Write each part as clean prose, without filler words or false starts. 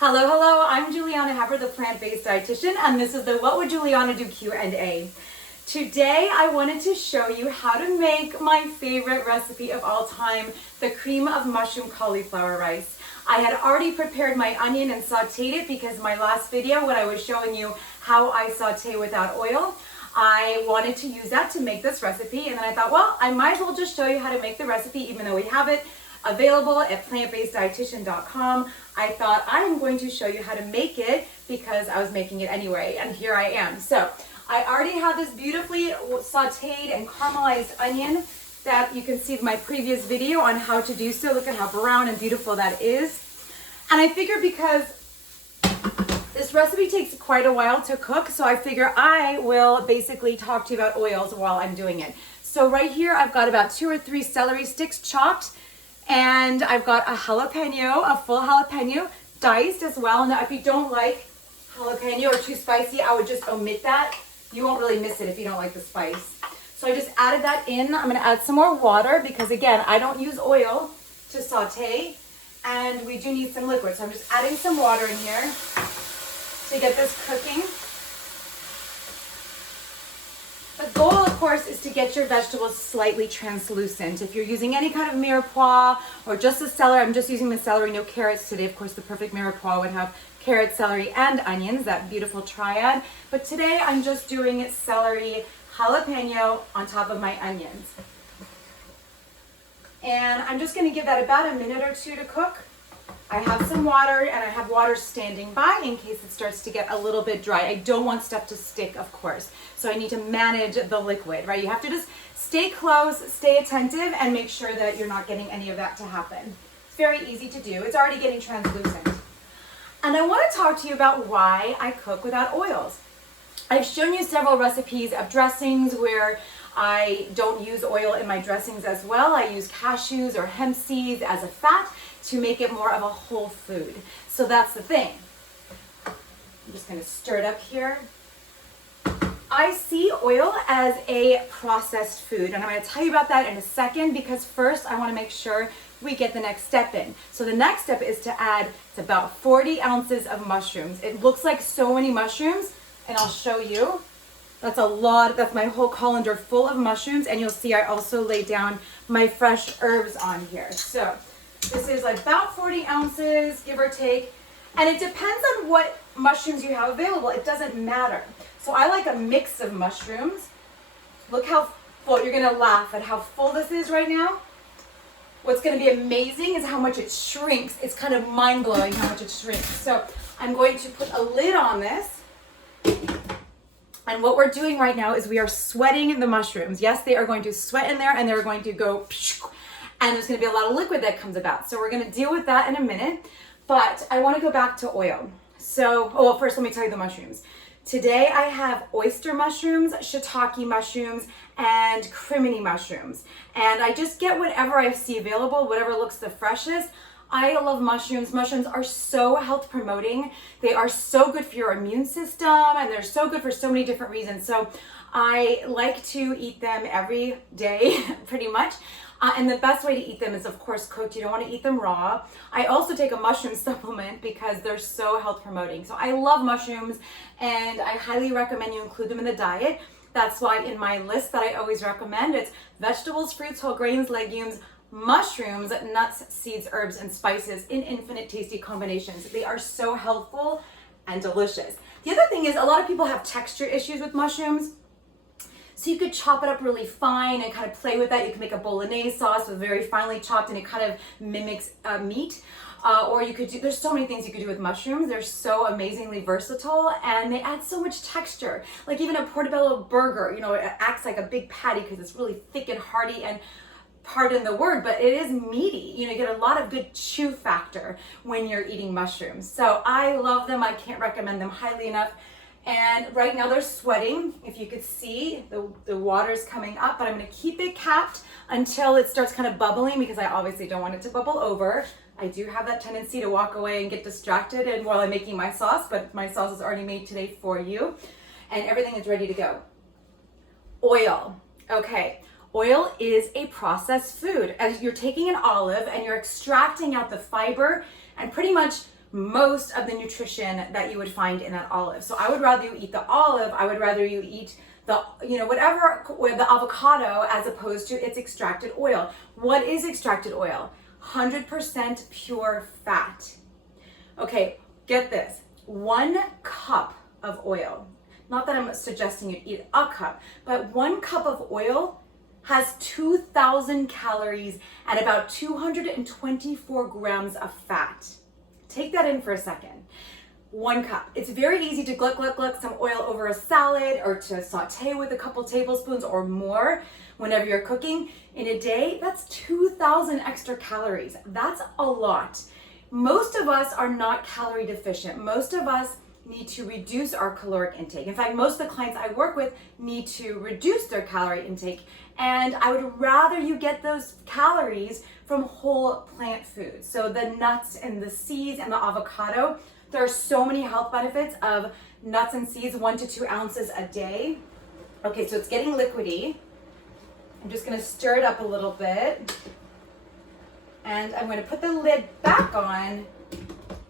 Hello, I'm Juliana Hepper, the plant-based dietitian, and this is the What Would Juliana Do Q&A. Today, I wanted to show you how to make my favorite recipe of all time, the cream of mushroom cauliflower rice. I had already prepared my onion and sauteed it because my last video, when I was showing you how I saute without oil, I wanted to use that to make this recipe, and then I thought, well, I might as well just show you how to make the recipe even though we have it available at plantbaseddietitian.com. I thought I'm going to show you how to make it because I was making it anyway, and here I am. So I already have this beautifully sauteed and caramelized onion that you can see in my previous video on how to do so. Look at how brown and beautiful that is. And I figured because this recipe takes quite a while to cook, so I figure I will basically talk to you about oils while I'm doing it. So right here I've got about 2 or 3 celery sticks chopped, and I've got a jalapeno, a full jalapeno, diced as well. Now, if you don't like jalapeno or too spicy, I would just omit that. You won't really miss it if you don't like the spice. So I just added that in. I'm gonna add some more water because, again, I don't use oil to saute, and we do need some liquid. So I'm just adding some water in here to get this cooking. The goal, of course, is to get your vegetables slightly translucent. If you're using any kind of mirepoix or just the celery, I'm just using the celery, no carrots today. Of course, the perfect mirepoix would have carrot, celery, and onions, that beautiful triad. But today, I'm just doing celery, jalapeno on top of my onions. And I'm just gonna give that about a minute or two to cook. I have some water, and I have water standing by in case it starts to get a little bit dry. I don't want stuff to stick, of course. So I need to manage the liquid, right? You have to just stay close, stay attentive, and make sure that you're not getting any of that to happen. It's very easy to do. It's already getting translucent. And I want to talk to you about why I cook without oils. I've shown you several recipes of dressings where I don't use oil in my dressings as well. I use cashews or hemp seeds as a fat to make it more of a whole food. So that's the thing. I'm just going to stir it up here. I see oil as a processed food, and I'm going to tell you about that in a second because first I want to make sure we get the next step in. So the next step is to add, it's about 40 ounces of mushrooms. It looks like so many mushrooms, and I'll show you. That's a lot. That's my whole colander full of mushrooms, and you'll see I also laid down my fresh herbs on here. So this is about 40 ounces, give or take, and it depends on what mushrooms you have available. It doesn't matter. So I like a mix of mushrooms. Look how full, you're gonna laugh at how full this is right now. What's gonna be amazing is how much it shrinks. It's kind of mind-blowing how much it shrinks. So I'm going to put a lid on this. And what we're doing right now is we are sweating the mushrooms. Yes, they are going to sweat in there, and they're going to go, and there's going to be a lot of liquid that comes about. So we're going to deal with that in a minute, but I want to go back to oil. So, well, first let me tell you the mushrooms. Today I have oyster mushrooms, shiitake mushrooms, and crimini mushrooms. And I just get whatever I see available, whatever looks the freshest. I love mushrooms. Mushrooms are so health promoting. They are so good for your immune system, and they're so good for so many different reasons. So I like to eat them every day, pretty much. And the best way to eat them is, of course, cooked. You don't want to eat them raw. I also take a mushroom supplement because they're so health promoting. So I love mushrooms, and I highly recommend you include them in the diet. That's why in my list that I always recommend, it's vegetables, fruits, whole grains, legumes, mushrooms, nuts, seeds, herbs, and spices in infinite tasty combinations. They are so healthful and delicious. The other thing is a lot of people have texture issues with mushrooms. So you could chop it up really fine and kind of play with that. You can make a bolognese sauce with very finely chopped, and it kind of mimics meat. Or you could do, there's so many things you could do with mushrooms. They're so amazingly versatile, and they add so much texture. Like even a portobello burger, you know, it acts like a big patty because it's really thick and hearty, and pardon the word, but it is meaty. You know, you get a lot of good chew factor when you're eating mushrooms. So I love them. I can't recommend them highly enough. And right now they're sweating. If you could see, the water's coming up, but I'm gonna keep it capped until it starts kind of bubbling because I obviously don't want it to bubble over. I do have that tendency to walk away and get distracted and while I'm making my sauce, but my sauce is already made today for you. And everything is ready to go. Oil, okay. Oil is a processed food. As you're taking an olive and you're extracting out the fiber and pretty much most of the nutrition that you would find in that olive. So I would rather you eat the olive, I would rather you eat the, whatever, or the avocado as opposed to its extracted oil. What is extracted oil? 100% pure fat. Okay, get this. 1 cup of oil. Not that I'm suggesting you eat a cup, but 1 cup of oil has 2,000 calories and about 224 grams of fat. Take that in for a second. 1 cup. It's very easy to gluck some oil over a salad or to saute with a couple tablespoons or more whenever you're cooking. In a day, that's 2,000 extra calories. That's a lot. Most of us are not calorie deficient. Most of us need to reduce our caloric intake. In fact, most of the clients I work with need to reduce their calorie intake. And I would rather you get those calories from whole plant foods. So the nuts and the seeds and the avocado, there are so many health benefits of nuts and seeds, 1 to 2 ounces a day. Okay, so it's getting liquidy. I'm just gonna stir it up a little bit. And I'm gonna put the lid back on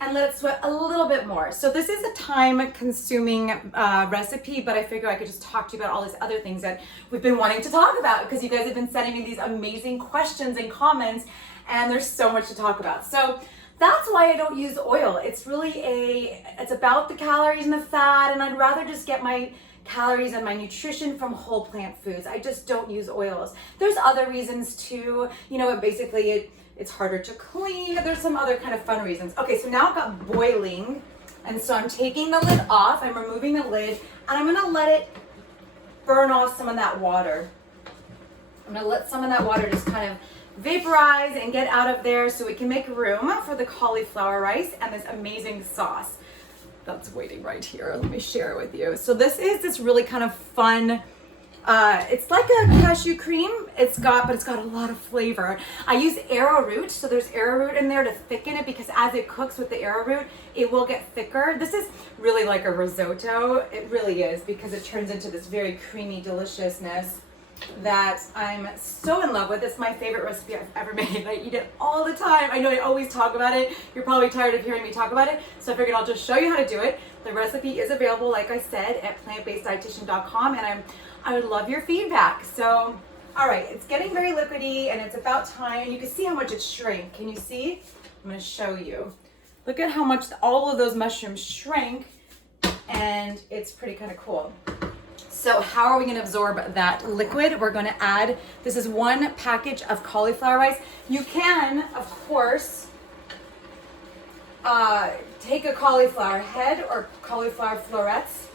and let it sweat a little bit more. So this is a time-consuming recipe, but I figure I could just talk to you about all these other things that we've been wanting to talk about because you guys have been sending me these amazing questions and comments, and there's so much to talk about. So that's why I don't use oil. It's really it's about the calories and the fat, and I'd rather just get my calories and my nutrition from whole plant foods. I just don't use oils. There's other reasons too. Basically it's harder to clean. There's some other kind of fun reasons. Okay, so now I've got boiling, and so I'm taking the lid off, I'm removing the lid, and I'm gonna let it burn off some of that water. I'm gonna let some of that water just kind of vaporize and get out of there so we can make room for the cauliflower rice and this amazing sauce that's waiting right here. Let me share it with you. So this is this really kind of fun, it's like a cashew cream. It's got a lot of flavor. I use arrowroot, so there's arrowroot in there to thicken it because as it cooks with the arrowroot, it will get thicker. This is really like a risotto. It really is, because it turns into this very creamy deliciousness that I'm so in love with. It's my favorite recipe I've ever made. I eat it all the time. I know I always talk about it. You're probably tired of hearing me talk about it, so I figured I'll just show you how to do it. The recipe is available, like I said, at plantbaseddietitian.com, and I would love your feedback. So, all right, it's getting very liquidy, and it's about time. You can see how much it shrank. Can you see? I'm going to show you. Look at how much all of those mushrooms shrank, and it's pretty kind of cool. So how are we going to absorb that liquid? We're going to add, this is 1 package of cauliflower rice. You can, of course, take a cauliflower head or cauliflower florets.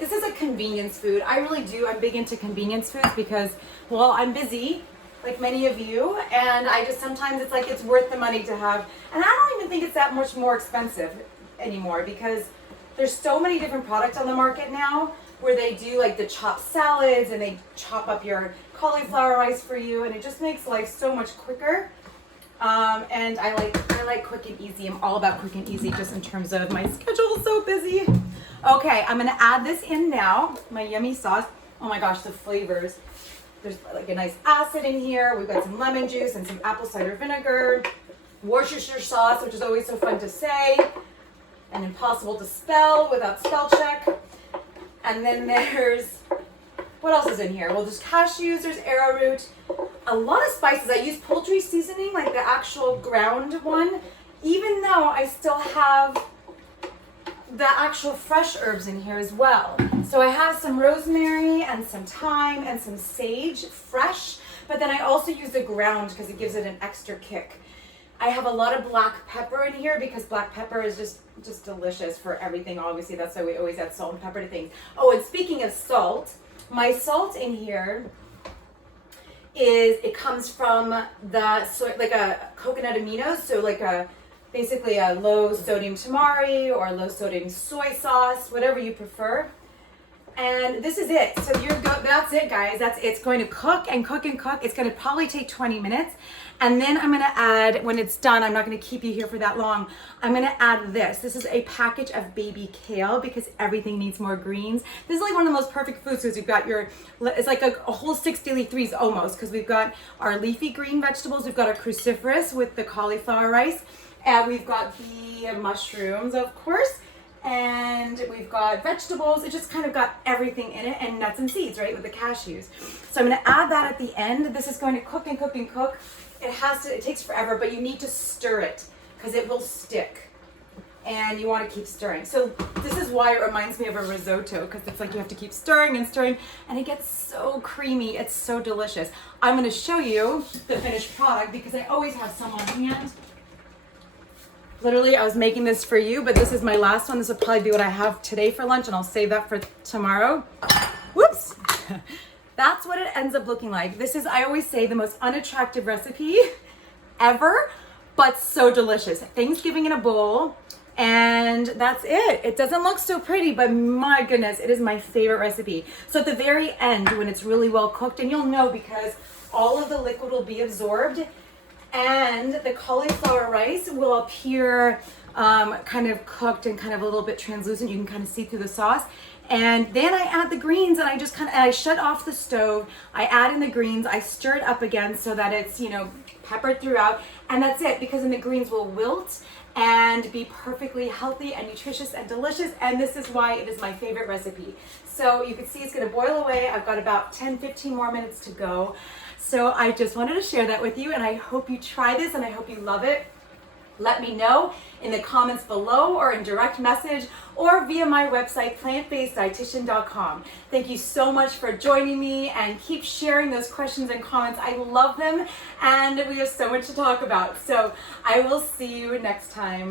This is a convenience food. I really do. I'm big into convenience foods because, well, I'm busy, like many of you, and I just sometimes it's worth the money to have. And I don't even think it's that much more expensive anymore because there's so many different products on the market now where they do like the chopped salads and they chop up your cauliflower rice for you, and it just makes life so much quicker. And I like quick and easy. I'm all about quick and easy just in terms of my schedule is so busy. Okay, I'm gonna add this in now, my yummy sauce. Oh my gosh, the flavors. There's like a nice acid in here. We've got some lemon juice and some apple cider vinegar, Worcestershire sauce, which is always so fun to say and impossible to spell without spell check. And then there's, what else is in here? Well, there's cashews, there's arrowroot, a lot of spices. I use poultry seasoning, like the actual ground one, even though I still have the actual fresh herbs in here as well. So I have some rosemary and some thyme and some sage, fresh, but then I also use the ground because it gives it an extra kick. I have a lot of black pepper in here because black pepper is just delicious for everything. Obviously, that's why we always add salt and pepper to things. Oh, and speaking of salt, my salt in here it comes from like a coconut aminos, so like basically a low sodium tamari or low sodium soy sauce, whatever you prefer. And this is it. So that's it, guys. It's going to cook and cook and cook. It's going to probably take 20 minutes. And then I'm going to add, when it's done, I'm not going to keep you here for that long. I'm going to add this. This is a package of baby kale because everything needs more greens. This is like one of the most perfect foods because you've got it's like a whole 6 daily threes almost, because we've got our leafy green vegetables. We've got our cruciferous with the cauliflower rice. And we've got the mushrooms, of course, and we've got vegetables. It just kind of got everything in it, and nuts and seeds, right, with the cashews. So I'm gonna add that at the end. This is going to cook and cook and cook. It takes forever, but you need to stir it because it will stick. And you want to keep stirring. So this is why it reminds me of a risotto, because it's like you have to keep stirring and stirring, and it gets so creamy. It's so delicious. I'm going to show you the finished product because I always have some on hand. Literally, I was making this for you, but this is my last one. This will probably be what I have today for lunch, and I'll save that for tomorrow. Whoops. That's what it ends up looking like. This is, I always say, the most unattractive recipe ever, but so delicious. Thanksgiving in a bowl. And that's it. It doesn't look so pretty, but my goodness, it is my favorite recipe. So at the very end, when it's really well cooked, and you'll know because all of the liquid will be absorbed, and the cauliflower rice will appear kind of cooked and kind of a little bit translucent. You can kind of see through the sauce. And then I add the greens, and I shut off the stove. I add in the greens. I stir it up again so that it's, peppered throughout. And that's it, because then the greens will wilt and be perfectly healthy and nutritious and delicious. And this is why it is my favorite recipe. So you can see it's gonna boil away. I've got about 10-15 more minutes to go. So I just wanted to share that with you, and I hope you try this, and I hope you love it. Let me know in the comments below, or in direct message, or via my website, plantbaseddietitian.com. Thank you so much for joining me, and keep sharing those questions and comments. I love them, and we have so much to talk about. So I will see you next time.